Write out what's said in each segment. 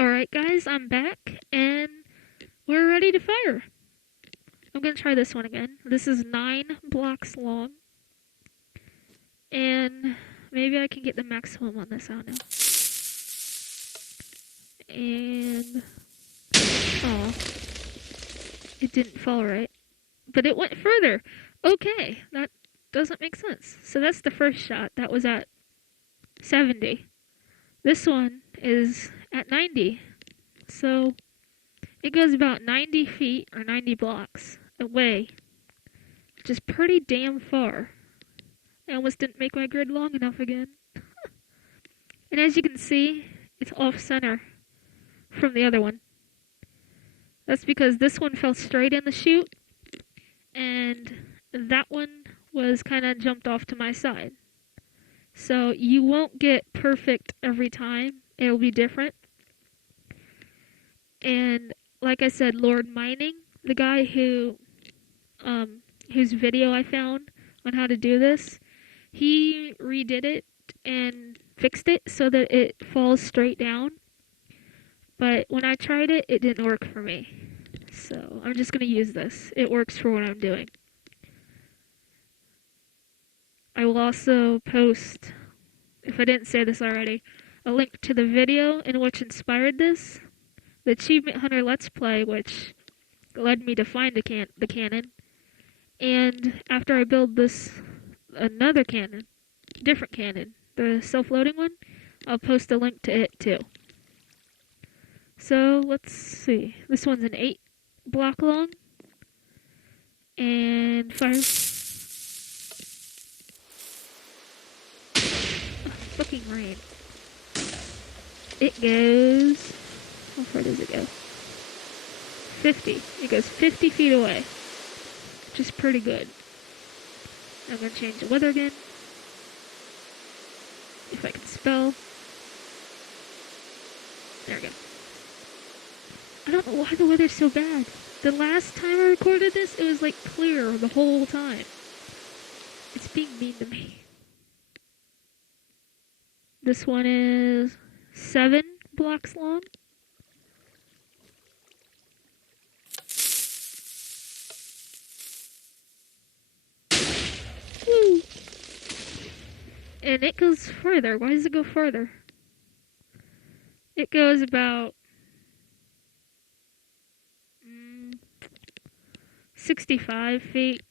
Alright guys, I'm back, and we're ready to fire. I'm gonna try this one again. This is 9 blocks long, and maybe I can get the maximum on this, I don't know. And, oh, it didn't fall right. But it went further. Okay, that doesn't make sense. So that's the first shot. That was at 70. This one is at 90. So it goes about 90 feet or 90 blocks away, which is pretty damn far. I almost didn't make my grid long enough again. And as you can see, it's off center from the other one. That's because this one fell straight in the chute, and that one was kind of jumped off to my side. So you won't get perfect every time. It'll be different. And like I said, LordMinning, the guy whose video I found on how to do this, he redid it and fixed it so that it falls straight down. But when I tried it, it didn't work for me. So I'm just going to use this. It works for what I'm doing. I will also post, if I didn't say this already, a link to the video in which inspired this. The Achivment Hunter Let's Play, which led me to find the cannon. And after I build this, another cannon, different cannon, the self-loading one, I'll post a link to it too. So let's see. This one's an 8 block long. And fire. Oh, fucking rain. It goes... How far does it go? 50. It goes 50 feet away. Which is pretty good. I'm going to change the weather again. If I can spell. There we go. I don't know why the weather's so bad. The last time I recorded this, it was like clear the whole time. It's being mean to me. This one is 7 blocks long. Woo! And it goes further. Why does it go further? It goes about 65 feet,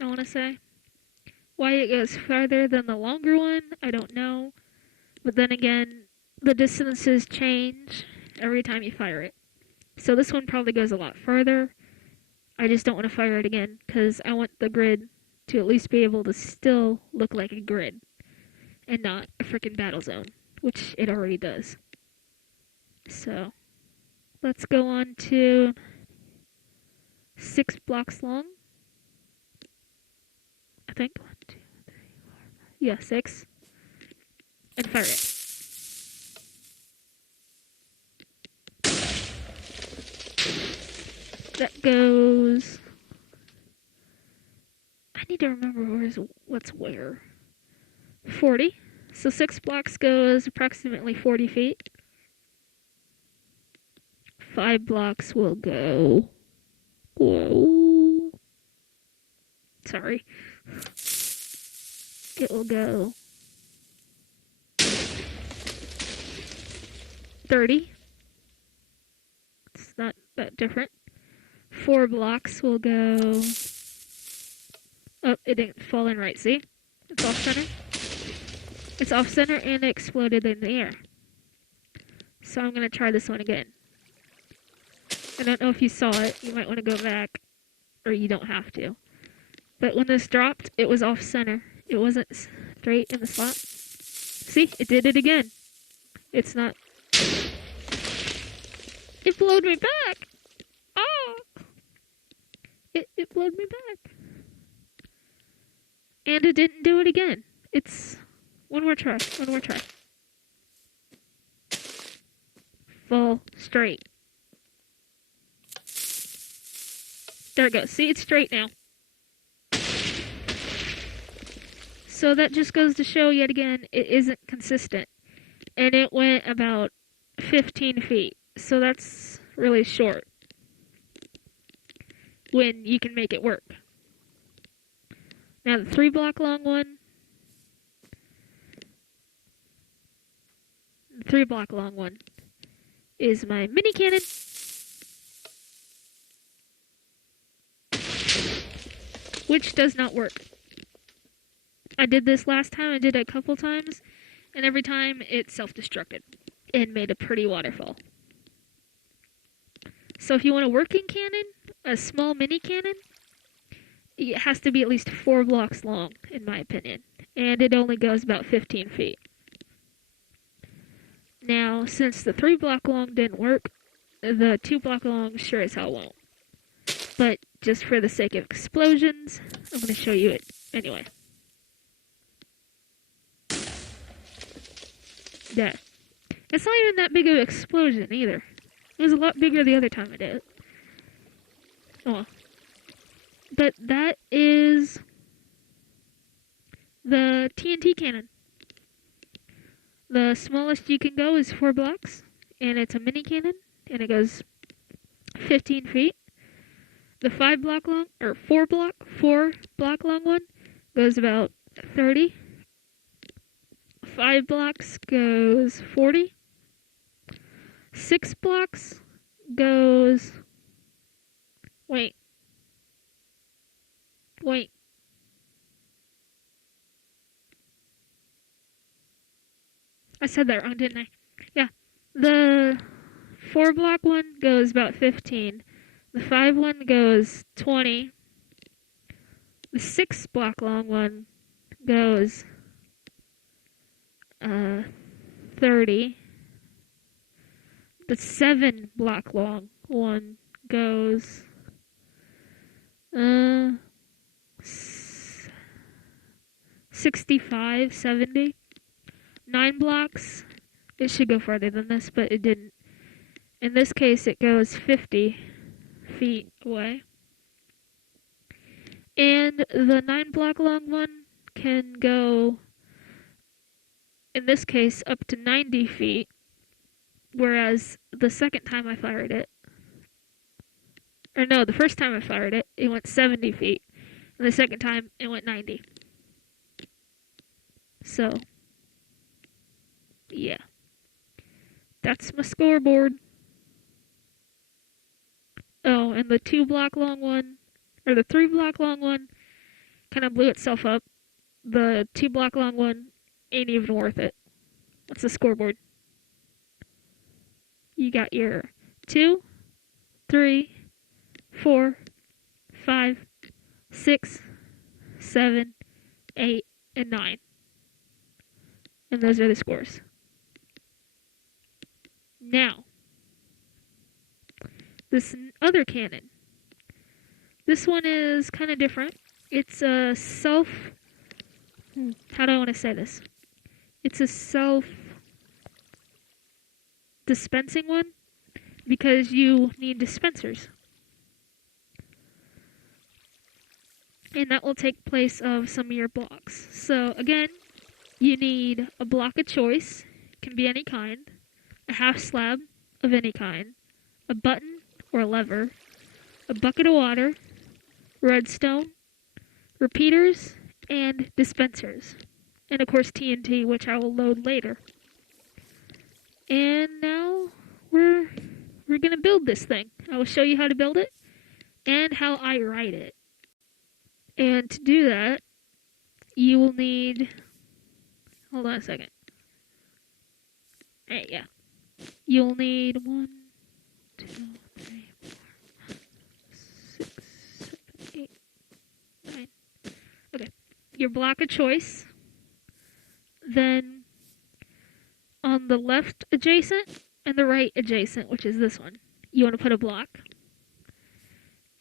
I want to say. Why it goes farther than the longer one, I don't know. But then again, the distances change every time you fire it. So this one probably goes a lot further. I just don't want to fire it again, because I want the grid to at least be able to still look like a grid, and not a freaking battle zone, which it already does. So, let's go on to 6 blocks long. I think 1, 2, 3, 4, 5. Yeah, 6. And fire it. That goes... I need to remember what's where. 40. So 6 blocks goes approximately 40 feet. 5 blocks will go... Whoa. Sorry. It will go 30. It's not that different. 4 blocks will go... Oh, it didn't fall in right, see? It's off center. It's off center and it exploded in the air. So I'm going to try this one again. I don't know if you saw it. You might want to go back. Or you don't have to. But when this dropped, it was off center. It wasn't straight in the slot. See? It did it again. It's not... It blowed me back! Oh! It blowed me back. And it didn't do it again. It's... One more try. One more try. Fall straight. There it goes. See, it's straight now. So that just goes to show, yet again, it isn't consistent. And it went about 15 feet. So that's really short when you can make it work. Now the 3 block long one, the 3 block long one is my mini cannon. Which does not work. I did this last time, I did it a couple times, and every time it self-destructed and made a pretty waterfall. So if you want a working cannon, a small mini cannon, it has to be at least 4 blocks long, in my opinion. And it only goes about 15 feet. Now, since the 3 block long didn't work, the 2 block long sure as hell won't. But just for the sake of explosions, I'm going to show you it anyway. There. It's not even that big of an explosion either. It was a lot bigger the other time I did it. Oh well. But that is the TNT Cannon. The smallest you can go is 4 blocks, and it's a mini cannon, and it goes 15 feet. The 4 block long one goes about 30. 5 blocks goes 40. 6 blocks goes... Wait. I said that wrong, didn't I? Yeah. The 4 block one goes about 15. The 5 one goes 20. The 6 block long one goes 30. The 7 block long one goes 65, 70. 9 blocks. It should go farther than this, but it didn't. In this case, it goes 50 feet away. And the 9 block long one can go, in this case, up to 90 feet. Whereas the second time I fired it, or no, the first time I fired it, it went 70 feet. And the second time, it went 90. So, yeah. That's my scoreboard. Oh, and the 2 block long one, or the 3 block long one, kind of blew itself up. The 2 block long one ain't even worth it. That's the scoreboard. You got your 2, 3, 4, 5, 6, 7, 8, and 9. And those are the scores. Now, this other cannon. This one is kind of different. It's a how do I want to say this? It's a dispensing one because you need dispensers. And that will take place of some of your blocks. So again, you need a block of choice, can be any kind, a half slab of any kind, a button or a lever, a bucket of water, redstone, repeaters, and dispensers. And of course TNT, which I will load later. And now we're gonna build this thing. I will show you how to build it and how I write it. And to do that, you will need, hold on a second. Hey, yeah. You'll need 1, 2, 3, 4, 6, 7, 8, 9. Okay. Your block of choice. Then on the left adjacent and the right adjacent, which is this one, you want to put a block.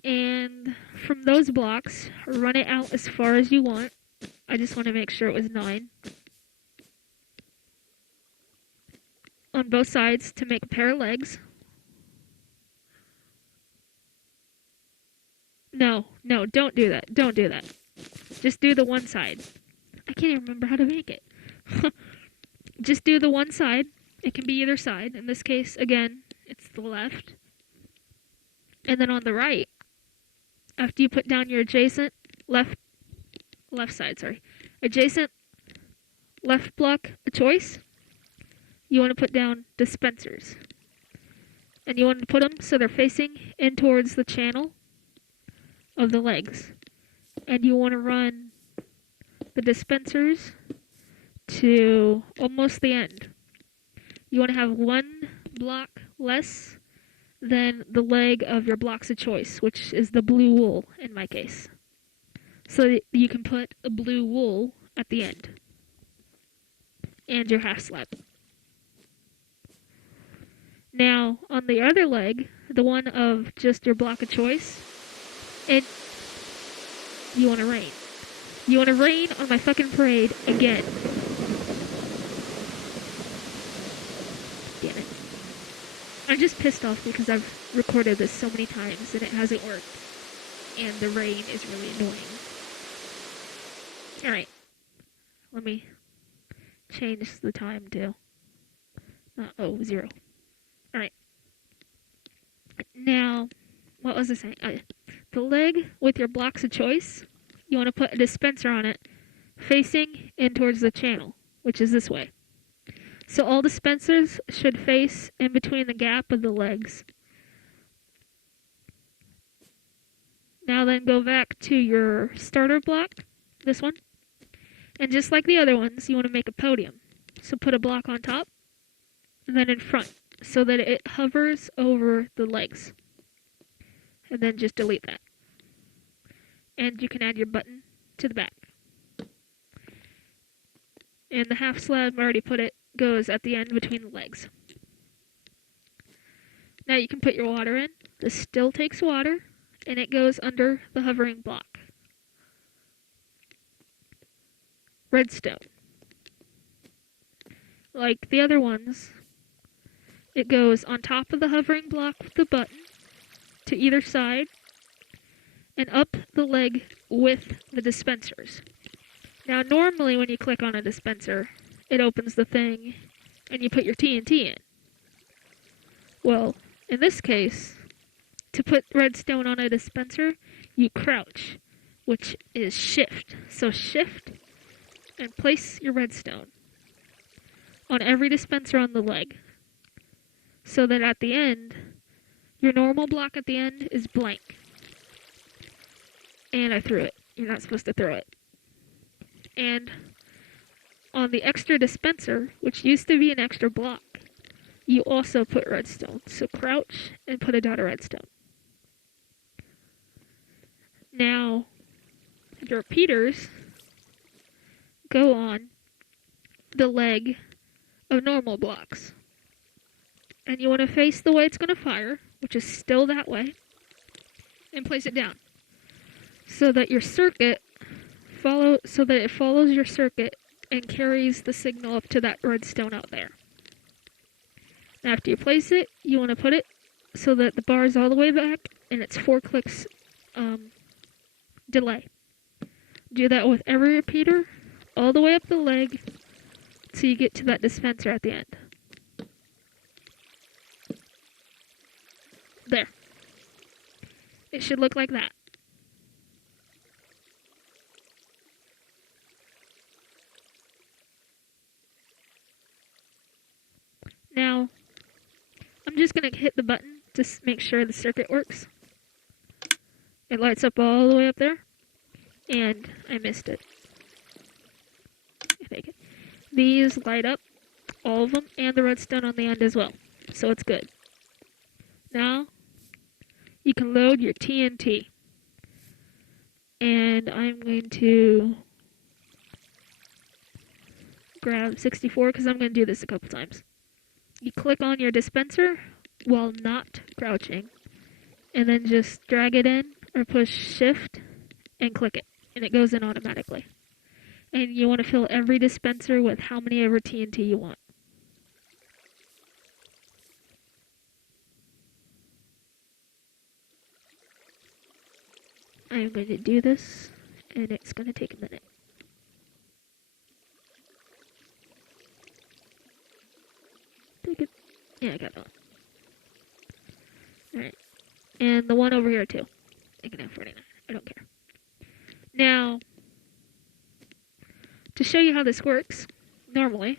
And from those blocks, run it out as far as you want. I just want to make sure it was 9. On both sides to make a pair of legs. No, don't do that. Don't do that. Just do the one side. I can't even remember how to make it. Just do the one side. It can be either side. In this case, again, it's the left. And then on the right, after you put down your adjacent left side, adjacent left block a choice, you want to put down dispensers. And you want to put them so they're facing in towards the channel of the legs. And you want to run the dispensers to almost the end. You want to have one block less than the leg of your blocks of choice, which is the blue wool in my case. So that you can put a blue wool at the end. And your half slab. Now, on the other leg, the one of just your block of choice, you want to rain. You want to rain on my fucking parade again. Damn it. I'm just pissed off because I've recorded this so many times and it hasn't worked. And the rain is really annoying. Alright. Let me change the time to 0. Alright. Now, what was I saying? The leg with your blocks of choice, you want to put a dispenser on it facing in towards the channel, which is this way. So all dispensers should face in between the gap of the legs. Now then go back to your starter block, this one. And just like the other ones, you want to make a podium. So put a block on top and then in front so that it hovers over the legs. And then just delete that. And you can add your button to the back. And the half slab, I already put it, goes at the end between the legs. Now you can put your water in. This still takes water, and it goes under the hovering block. Redstone. Like the other ones, it goes on top of the hovering block with the button to either side and up the leg with the dispensers. Now normally when you click on a dispenser, it opens the thing and you put your TNT in. Well, in this case, to put redstone on a dispenser, you crouch, which is shift. So shift and place your redstone on every dispenser on the leg so that at the end, your normal block at the end is blank. And I threw it. You're not supposed to throw it. And on the extra dispenser, which used to be an extra block, you also put redstone. So crouch and put a dot of redstone. Now, your repeaters go on the leg of normal blocks. And you want to face the way it's going to fire, which is still that way, and place it down. So that your circuit it follows your circuit and carries the signal up to that redstone out there. Now after you place it, you want to put it so that the bar is all the way back and it's 4 clicks delay. Do that with every repeater all the way up the leg till you get to that dispenser at the end. There. It should look like that. Now, I'm just going to hit the button to make sure the circuit works. It lights up all the way up there, and I missed it. These light up, all of them, and the redstone on the end as well, so it's good. Now, you can load your TNT, and I'm going to grab 64 because I'm going to do this a couple times. You click on your dispenser while not crouching, and then just drag it in or push shift and click it, and it goes in automatically. And you want to fill every dispenser with how many ever TNT you want. I'm going to do this, and it's going to take a minute. Take it. Yeah, I got that one. And the one over here too. You can have 49. I don't care. Now, to show you how this works, normally,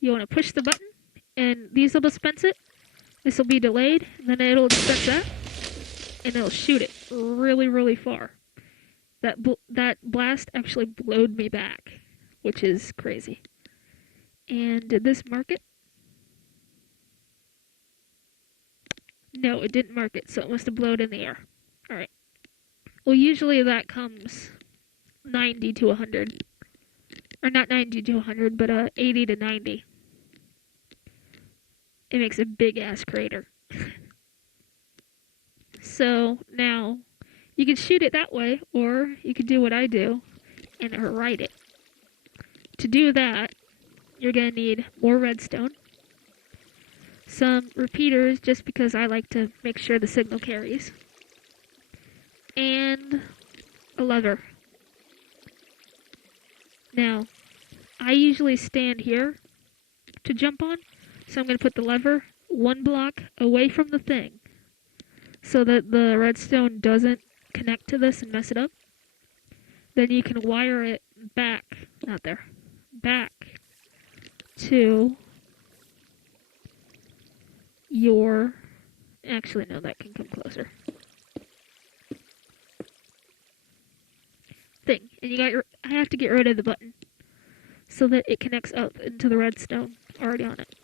you want to push the button, and these will dispense it. This will be delayed, and then it'll dispense that, and it'll shoot it really, really far. That blast actually blowed me back, which is crazy. And did this mark it? No, it didn't mark it, so it must have blown in the air. Alright. Well, usually that comes 90 to 100. Or not 90 to 100, but 80 to 90. It makes a big-ass crater. So, now, you can shoot it that way, or you can do what I do, and write it. To do that, you're going to need more redstone, some repeaters, just because I like to make sure the signal carries, and a lever. Now, I usually stand here to jump on, so I'm going to put the lever 1 block away from the thing, so that the redstone doesn't connect to this and mess it up. Then you can wire it back, not there, back to your, actually no, that can come closer, thing. And you got your, I have to get rid of the button so that it connects up into the redstone already on it.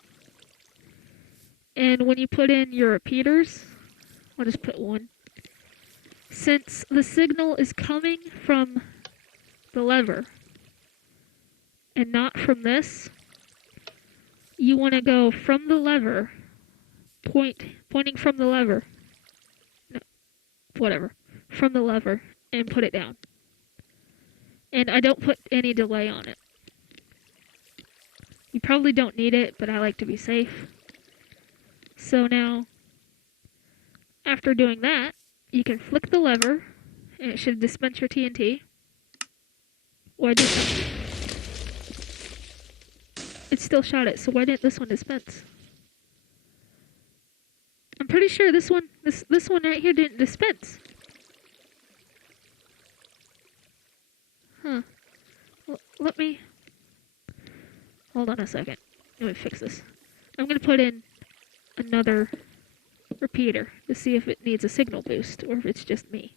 And when you put in your repeaters, I'll just put 1. Since the signal is coming from the lever and not from this, you want to go from the lever, pointing from the lever, no, whatever, from the lever, and put it down. And I don't put any delay on it. You probably don't need it, but I like to be safe. So now, after doing that, you can flick the lever, and it should dispense your TNT. Why did it still shot it, so why didn't this one dispense? I'm pretty sure this one right here didn't dispense. Huh. Well, let me... Hold on a second. Let me fix this. I'm going to put in another repeater to see if it needs a signal boost or if it's just me.